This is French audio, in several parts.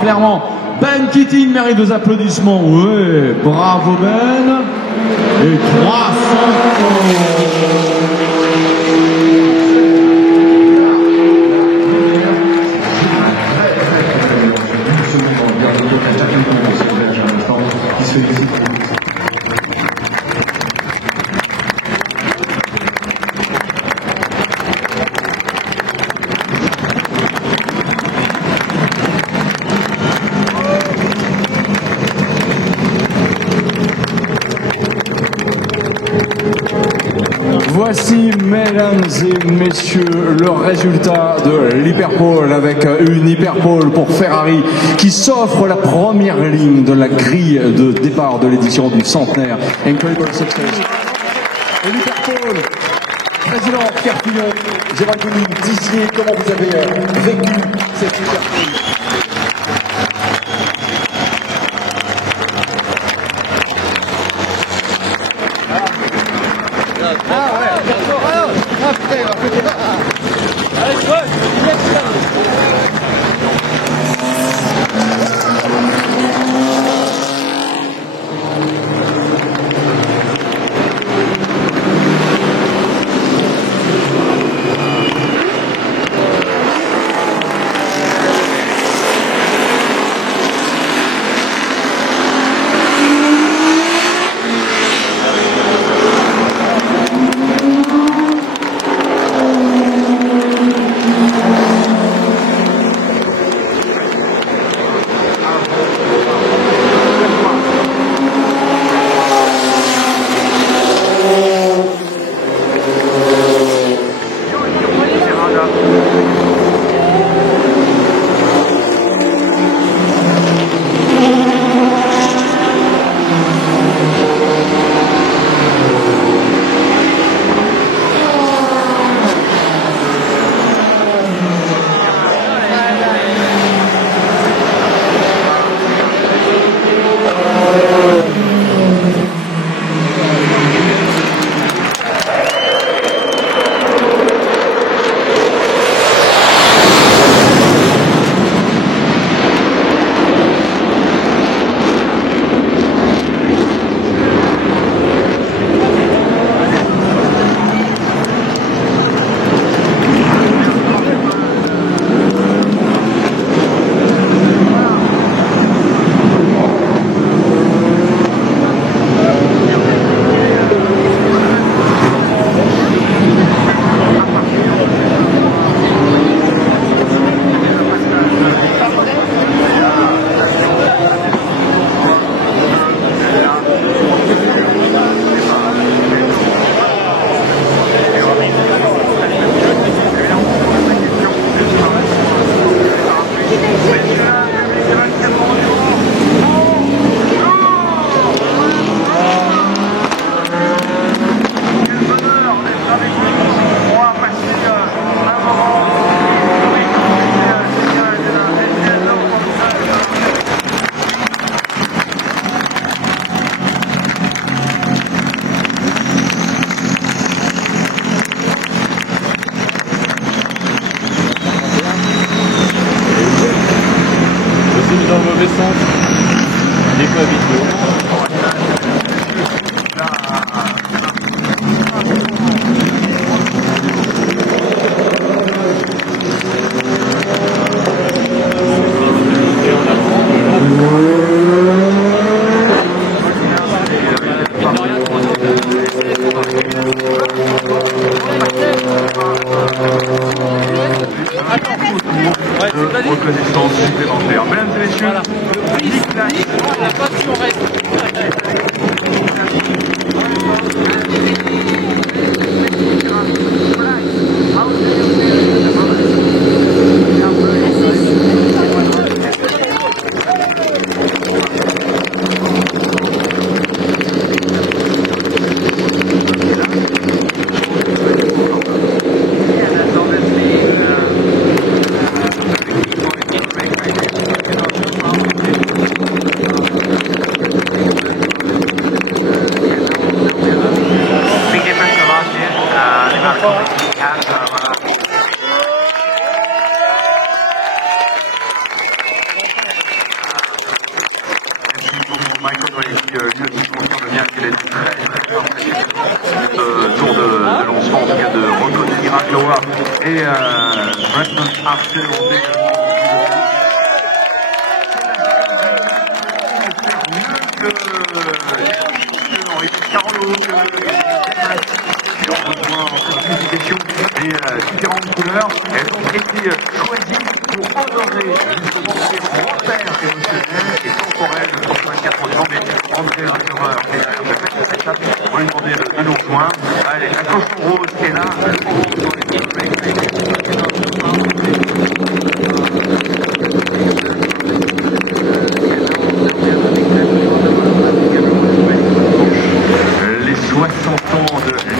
Clairement, Ben Keating mérite des applaudissements. Ouais, bravo Ben. Et 300 Voici, mesdames et messieurs, le résultat de l'Hyperpole avec une Hyperpole pour Ferrari qui s'offre la première ligne de la grille de départ de l'édition du centenaire. Incredible success. L'Hyperpole, président Pierre Fillon, Gérald Denis, Dizier, comment vous avez vécu cette Hyperpole? Dans le mauvais sens, des fois vite. Reconnaissance supplémentaire. Mesdames et messieurs, Voilà. Le prix, la passion reste. Marcel, on est également des différentes couleurs. Elles ont été choisies pour honorer justement ces repères émotionnels et temporels de 124 ans. Mais André Rassureur est derrière cette étape. On va lui demander de nous rejoindre. Allez, la cochon rose qui est là. Les 60 ans de l'année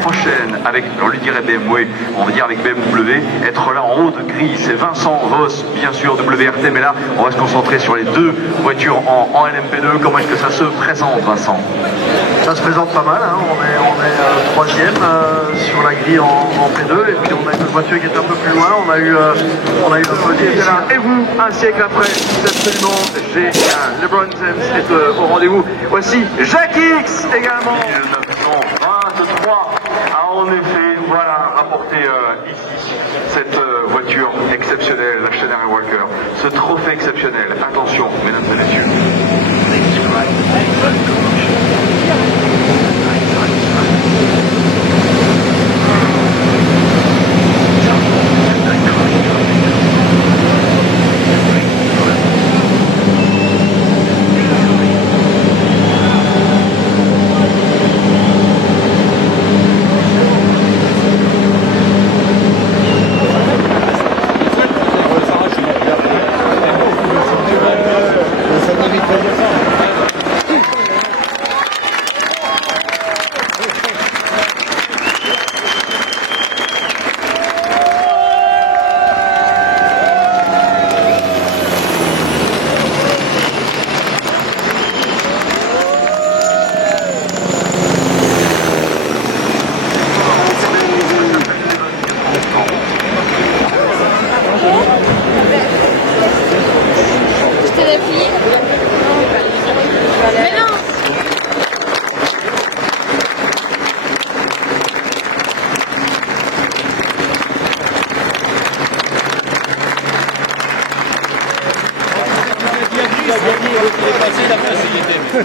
prochaine, avec, on lui dirait BMW, on va dire avec BMW, être là en haut de grille, c'est Vincent Voss, bien sûr, WRT, mais là, on va se concentrer sur les deux voitures en LMP2. Comment est-ce que ça se présente, Vincent? Ça se présente pas mal, hein. On est troisième sur la grille en P2, et puis on a une voiture qui est un peu plus loin, on a eu le petit là. Et vous, un siècle après, c'est absolument génial. LeBron James est au rendez-vous. Voici Jacques X également. 1923 a en effet, voilà, rapporté ici cette voiture exceptionnelle, la Schneider Walker, ce trophée exceptionnel. Attention, mesdames et messieurs.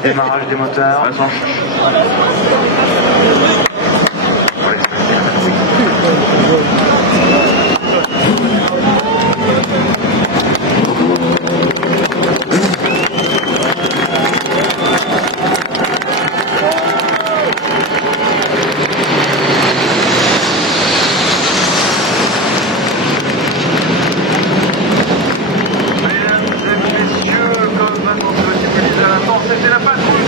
Démarrage des moteurs. C'était la patrouille.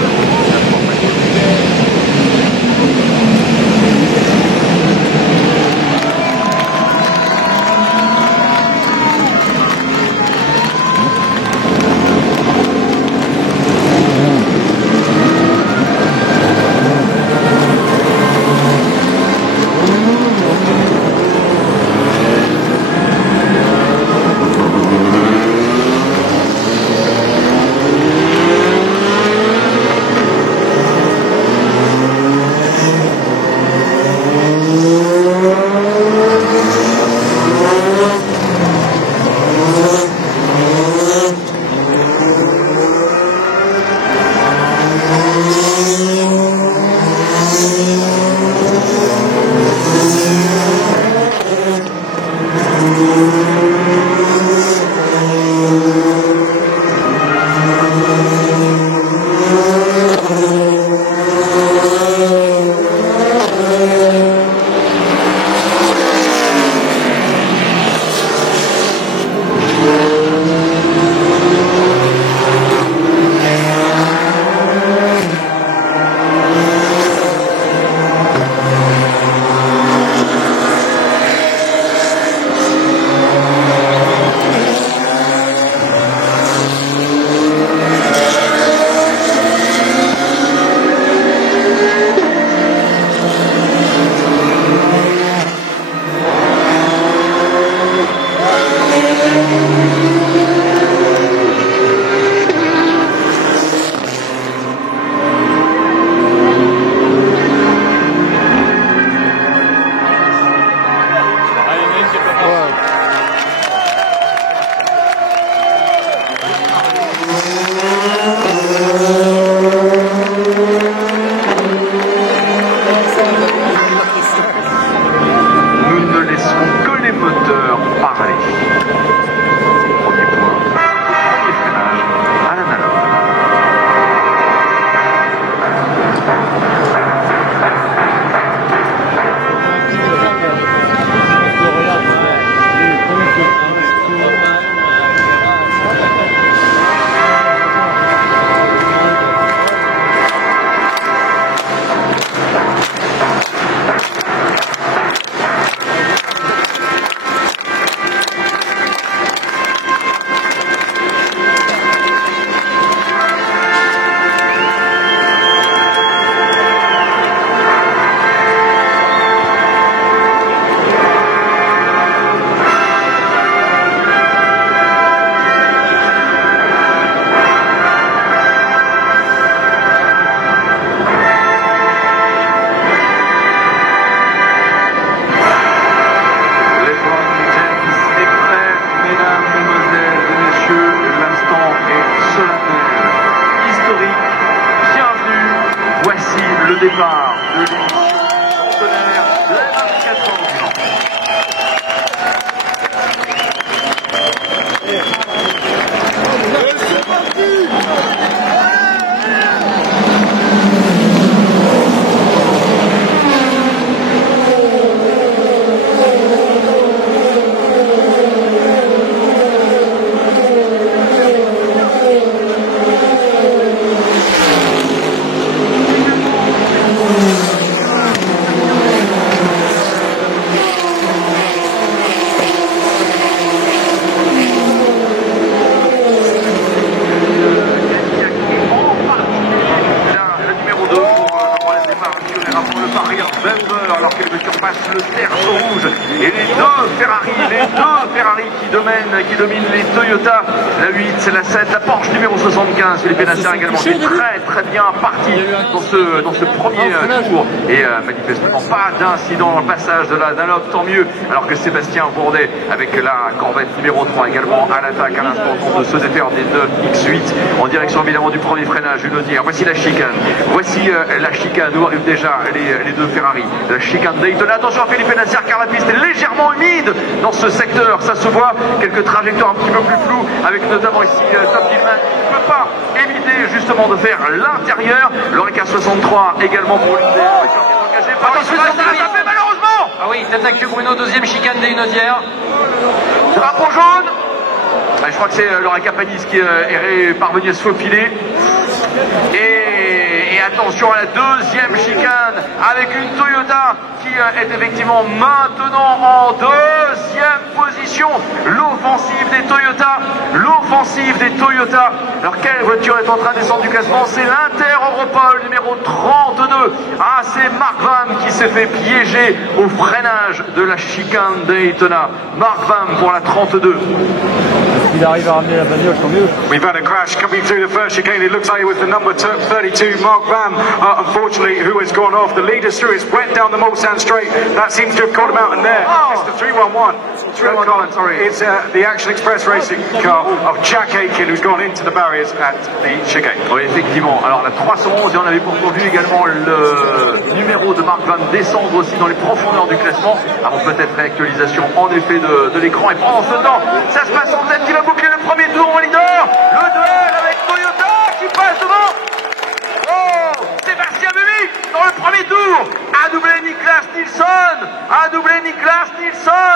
départ de l'émission centenaire les 24 ans du Mans. Alors que les voitures passent le cerceau rouge et les deux Ferrari qui dominent les Toyota, la 8, c'est la 7, la Porsche numéro 75, Felipe Nasr également qui est très bien parti dans ce premier tour et manifestement pas d'incident dans le passage de la Dunlop, tant mieux, alors que Sébastien Bourdet avec la Corvette numéro 3 également à l'attaque à l'instant de se défaire des 9 X8 en direction évidemment du premier freinage, une audière. Voici la chicane où arrivent déjà les deux Ferrari, la chicane Daytona. Attention à Felipe Nasr car la piste est légèrement humide dans ce secteur, ça se voit, quelques trajectoires un petit peu plus floues avec notamment ici Tom Gilman qui ne peut pas éviter justement de faire l'intérieur. L'Oreca 63 également pour l'une des voitures qui est engagée. Attention, ça fait malheureusement. Ah oui, il s'attaque Bruno, deuxième chicane des Hunaudières. Drapeau jaune. Je crois que c'est l'Oreca Panis qui est parvenu à se faufiler. Et attention à la deuxième chicane avec une Toyota qui est effectivement maintenant en deuxième position. L'offensive des Toyota. Alors quelle voiture est en train de descendre du classement? C'est l'Inter-Europol numéro 32. Ah, c'est Mark Vam qui s'est fait piéger au freinage de la chicane Daytona. Mark Vam pour la 32. Il arrive à ramener la bagnole, tant mieux. We've had a crash coming through the first chicane. It looks like it was the number 32, Mark Vam, unfortunately, who has gone off. The leader's through. It's went down the Mulsanne straight. That seems to have caught him out in there. It's the 311. 311, sorry. It's the Action Express racing car of Jack Aitken, who's gone into the barriers at the chicane. Oui, effectivement. Alors la 311, et on avait pourtant vu également le numéro de Mark Vam descendre aussi dans les profondeurs du classement, avant peut-être réactualisation en effet de l'écran. Et pendant ce temps, ça se passe en tête qui va boucler le premier tour en leader. Le duel avec Toyota qui passe devant. Oh, Sébastien Buemi dans le premier tour a doublé Niklas Nilsson.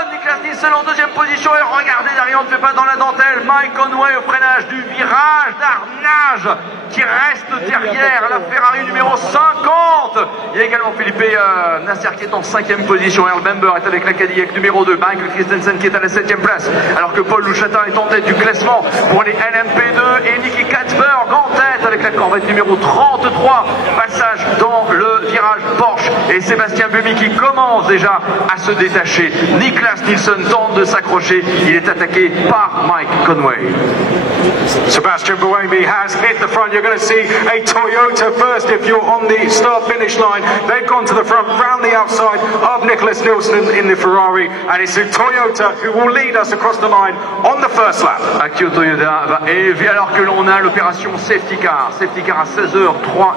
Niklas Nilsson en deuxième position et regardez derrière, on ne fait pas dans la dentelle. Mike Conway au freinage du virage d'Arnage qui reste derrière la Ferrari numéro 50. Il y a également Felipe Nasr qui est en cinquième position. Earl Bamber est avec la Cadillac numéro 2. Michael Christensen qui est à la 7e place. Alors que Paul Louchatin est en tête du classement pour les LMP2 et Nicky Katzberg en tête avec la Corvette numéro 33. Passage dans le virage Porsche et Sébastien Buemi qui commence déjà à se détacher. Niklas Nilsson tente de s'accrocher. Il est attaqué par Mike Conway. Sebastian Buemi has hit the front. You're going to see a Toyota first if you're on the start-finish line. They've gone to the front, round the outside of Nicholas Nilsson in the Ferrari, and it's a Toyota who will lead us across the line on the first lap. Akio Toyoda va élever alors que l'on a l'opération Safety Car à 16h03.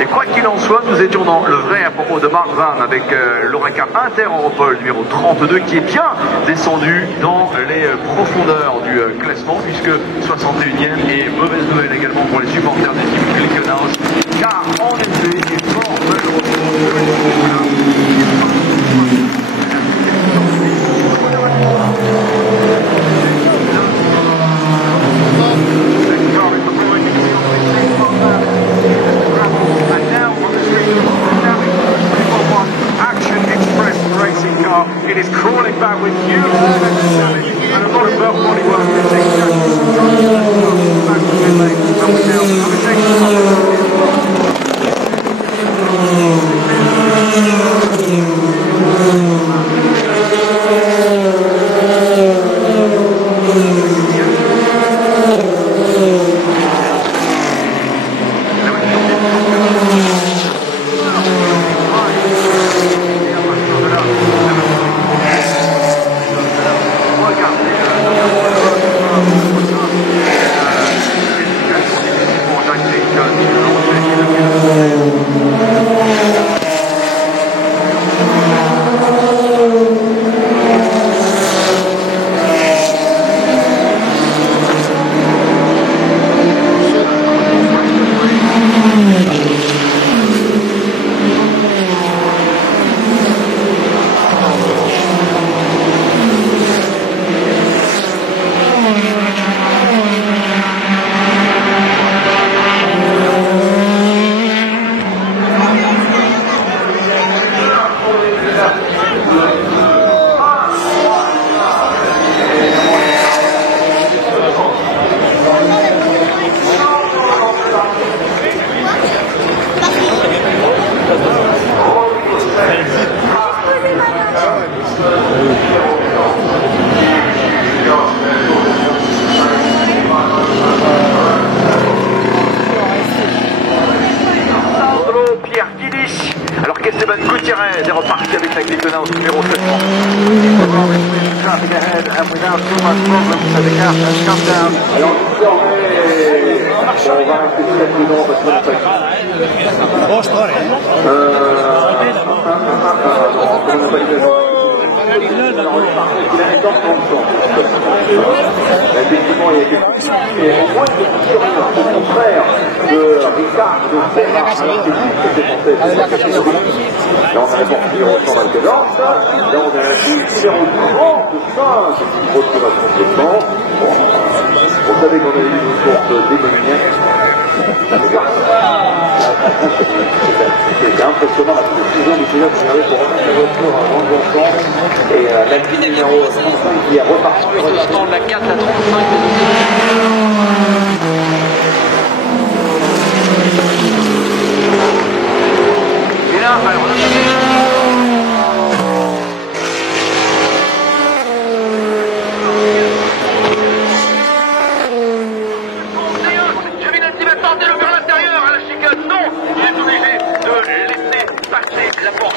Et quoi qu'il en soit, nous étions dans le vrai à propos de Mark Vam avec l'Oreca Inter-Europol numéro 32 qui est bien descendu dans les profondeurs du classement puisque 61e et mauvaise nouvelle également pour les supporters d'équipe Glickenhaus car en effet il est fort Action Express racing car. It is crawling back with huge damage and a lot of body work. ahead and without too much problem, so the cap has come down. Alors, on va rester très prudent parce qu'on n'a pas effectivement, il y a quelques petits, mais au moins, au contraire de Ricard, de Ferrari, c'était censé être là, on a un porte numéro 124. Là, on a un numéro 35 qui se retrouve à son segment. Bon, vous savez qu'on a eu une course démoniaque. C'était impressionnant la précision du pilote qui avait pour remettre la voiture à grande ensemble. Et la ligne numéro 35 qui est reparti. Restant de la 4 à 35 Et là, alors, Giovinazzi va tenter le vers l'intérieur à la chicane. Non, il est obligé de laisser passer la porte.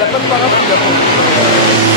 elle a pas de parapluie la pauvre.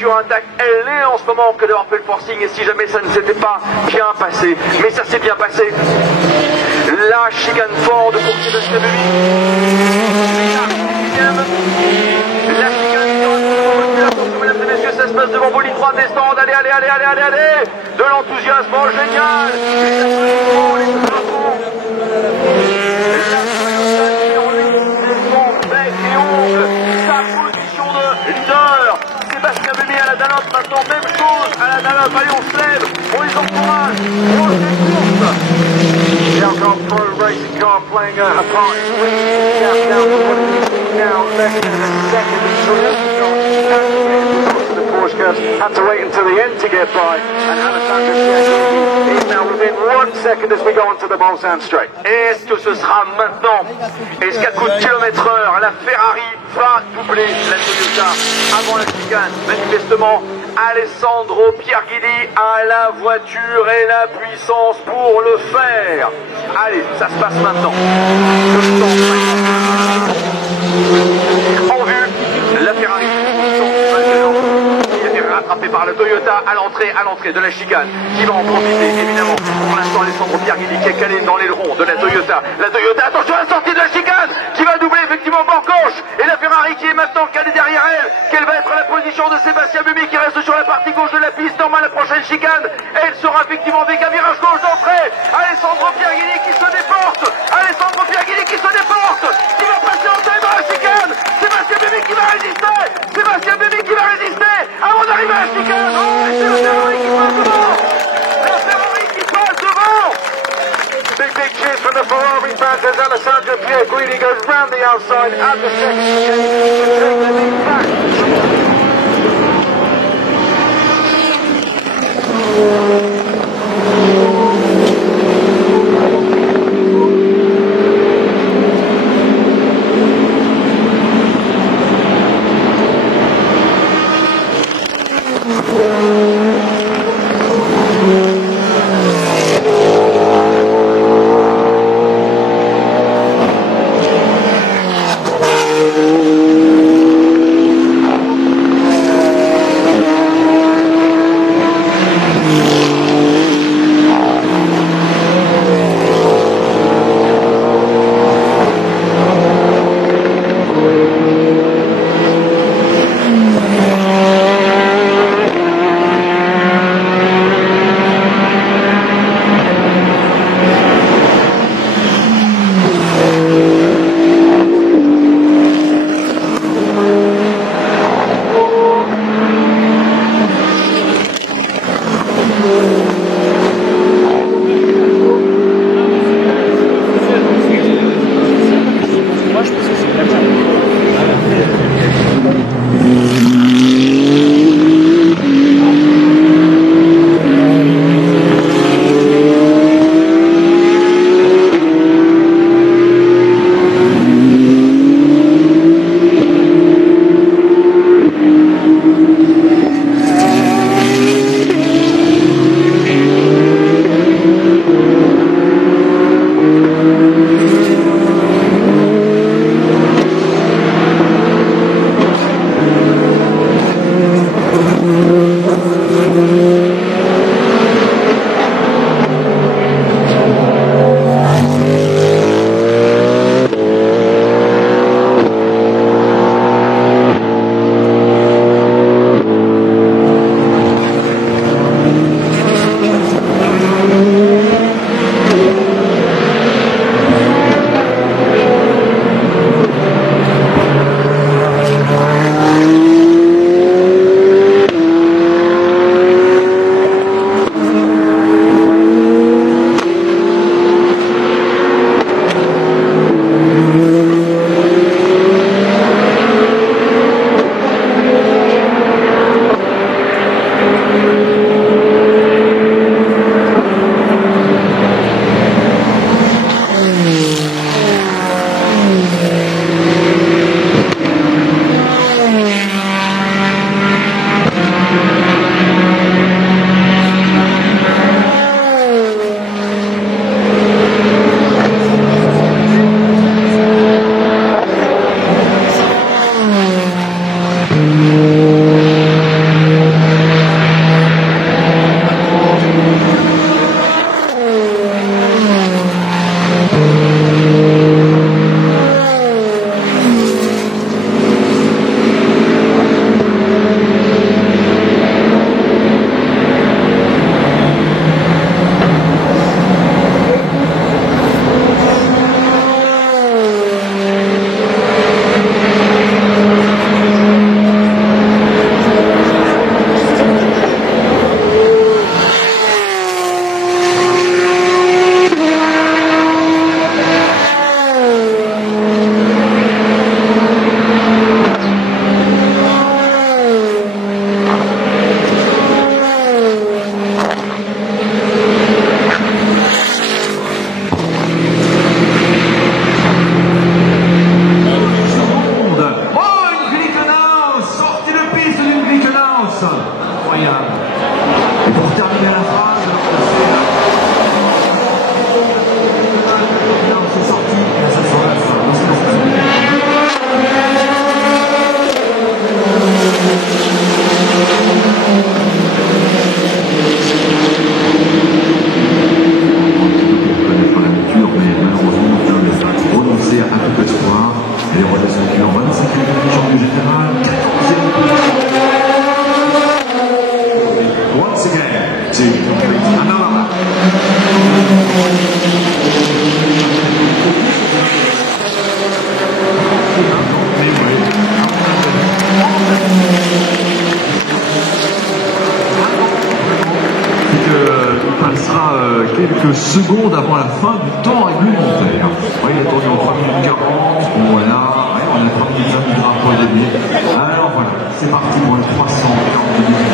voiture intacte, elle l'est en ce moment que d'avoir fait le forcing, et si jamais ça ne s'était pas bien passé, mais ça s'est bien passé. La chicane Ford pour Sébastien Buemi. La chicane Ford, mesdames et messieurs, ça se passe devant vos lignes droites des stands. Allez, allez, allez, allez, allez, allez. De l'enthousiasme, oh, génial. Les drapeaux. Sa position de leader. Sébastien Buemi à la Dunlop maintenant, même chose à la Dunlop. Allez, on se lève, on les encourage. The Alcoa Pro racing car playing a part in bringing the gap down to what it is now, less than a second until the Porsche cars had to wait until the end to get by, and Alessandro Piagini is now within 1 second as we go onto the Mulsanne straight. Est-ce que ce sera maintenant? Est-ce qu'à coup de km/h, la Ferrari va doubler la Toyota avant la chicane? Manifestement, Alessandro Pierguidi a la voiture et la puissance pour le faire. Allez, ça se passe maintenant. En vue, la Ferrari rattrapé par la Toyota à l'entrée de la chicane, qui va en profiter évidemment. Pour l'instant, Alessandro Pierguidi qui est calé dans l'aileron de la Toyota. La Toyota, attention à la sortie de la chicane, qui va doubler effectivement bord gauche. Et la Ferrari qui est maintenant calée derrière elle. Quelle va être la position de Sébastien Buemi qui reste sur la partie gauche de la piste? Normal, la prochaine chicane, elle sera effectivement avec un virage gauche d'entrée. Alessandro Pierguidi qui se déporte. Alessandro Pierguidi qui se déporte. Qui va passer en tête dans la chicane. Sébastien Buemi qui va résister. Sébastien Buemi qui va résister avant d'arriver à la chicane. Oh, et c'est la Ferrari qui passe devant. La Ferrari qui passe devant. Big cheers from the Ferrari fans as Alessandro Pierguidi goes round the outside at the second chicane to take the lead back. champion général, 14e position. Once again, to complete another lap. Il passera quelques secondes avant la fin du temps réglementaire. Ouais, il a tourné en 3 minutes 40. Bon, voilà, ouais, on a 3 minutes 20 minutes pour le début. Alors voilà, c'est parti pour les 340 minutes.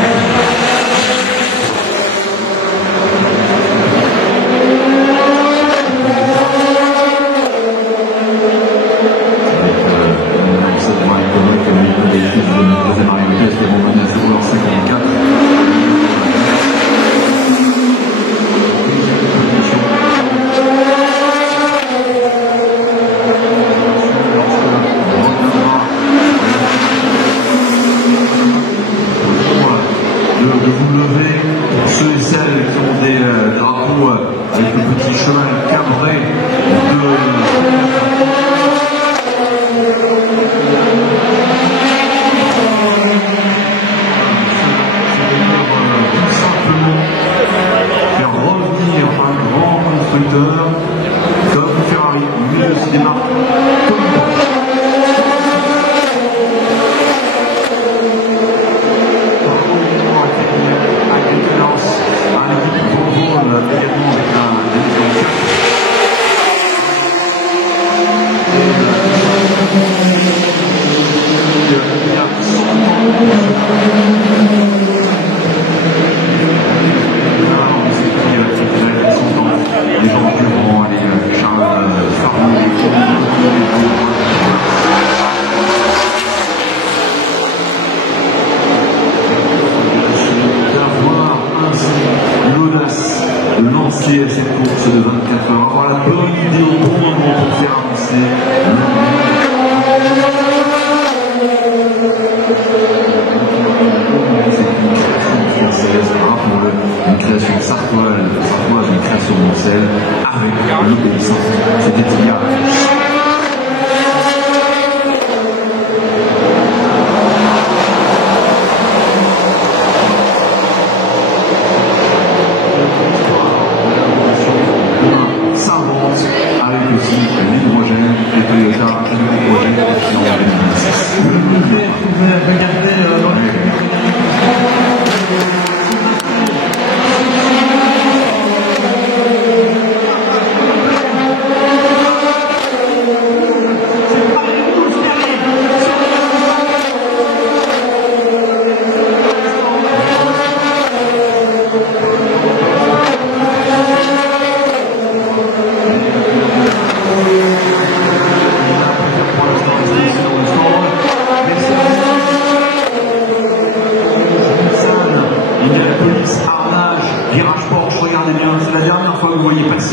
De vous lever pour ceux et celles qui ont des drapeaux avec le petit chemin cadré tout simplement faire revenir un grand constructeur comme Ferrari, mais aussi des marques comme les gens qui vont aller Charles Farmier d'avoir ainsi l'audace de lancer cette course de 24 heures, avoir la bonne idée au bon moment pour faire avancer une création sartoise, une création mancelle, avec l'obéissance. C'était il y a s'invente avec aussi l'hydrogène et Toyota et l'hydrogène qui ont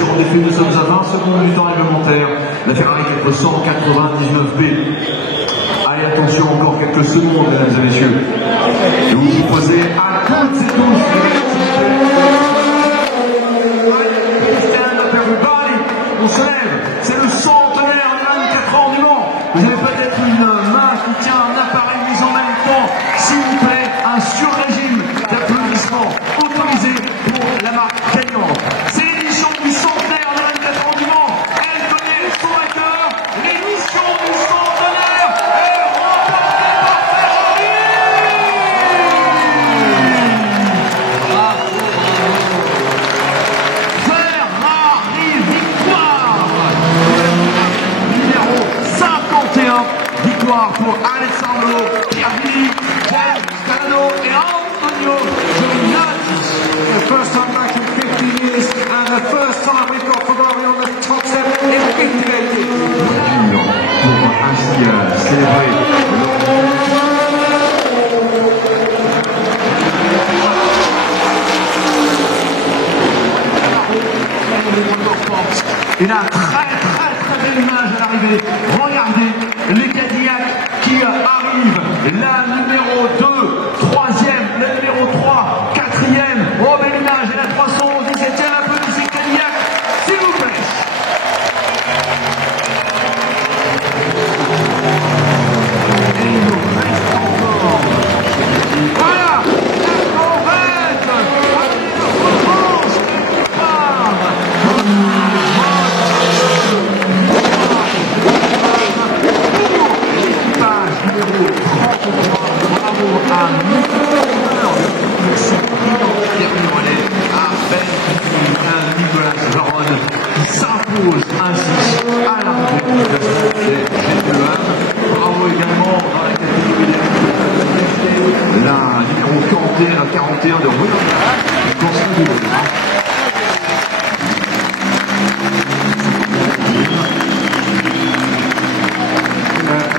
en effet, nous sommes à 20 secondes du temps réglementaire. La Ferrari 499B. Allez, attention, encore quelques secondes, mesdames et messieurs. Et vous proposez à toutes ces touches. Stand up everybody. On se lève. C'est le centenaire de 24 ans du Mans. Vous avez peut-être une main qui tient un appareil mis en même temps. S'il vous plaît, un sur-régime d'applaudissements autorisé pour la marque gagnante. C'est l'édition du centenaire de 24 ans du Mans. Elle connaît son vainqueur. L'édition du centenaire est remportée par Ferrari. Ferrari victoire. Numéro 51. Victoire pour Alessandro Pierguidi, James Canado et Antonio Giovinazzi. The first time back in 50 years and the first time we've got Ferrari on the top step in 50 days. Pour ainsi célébrer une très belle image à l'arrivée. Regardez les Cadillacs qui arrivent. La numéro 2, 3e, la numéro 3, 4e. Oh, belle image. Et la 311, 17e. Applaudissez Cadillac, s'il vous plaît. 21 de Williams, une course fabuleuse.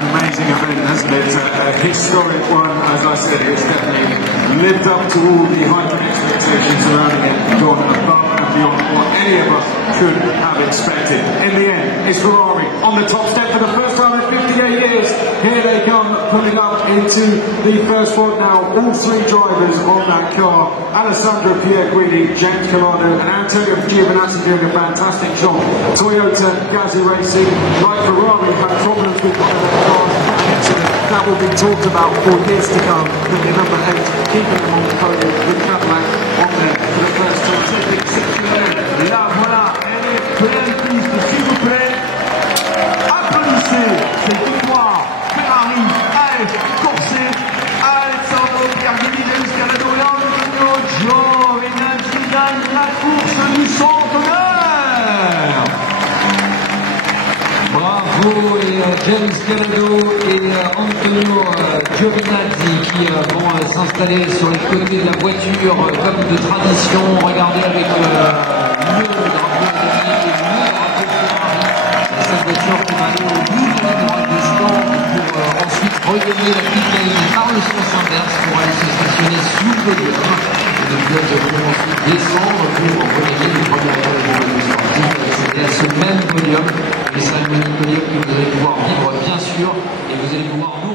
Amazing event, hasn't it? A historic one, as I said. It's definitely lived up to all the hype and expectations surrounding it, gone above and beyond what any of us could have expected. In the end, it's Ferrari on the top step for the first time in 58 years. Here they come, pulling up into the first one now. All three drivers on that car: Alessandro Pierguidi, James Calado, and Antonio Giovinazzi doing a fantastic job. Toyota Gazzi Racing, like Ferrari, had problems with one of their cars. That will be talked about for years to come. Could be number 8, keeping them on the podium with Cadillac on there for the first time. So big 60. Là, voilà, elle est pleine piste, s'il vous plaît. Applaudissez cette victoire. Ferrari, allez, coursez. Alessandro Pierguidi, James Calado et Antonio Giovinazzi gagnent la course du centenaire. Bravo, et James Calado et Antonio Giovinazzi qui vont s'installer sur les côtés de la voiture comme de tradition. Regardez avec le drapeau de Ferrari, cette voiture qui va aller au bout de la droite des stands pour ensuite regagner la pit lane par le sens inverse pour aller se stationner sous le podium. Et les pilotes vont ensuite descendre pour regagner les premières épreuves sportives. C'était à ce même podium, les cérémonies podium que vous allez pouvoir vivre bien sûr, et vous allez pouvoir nous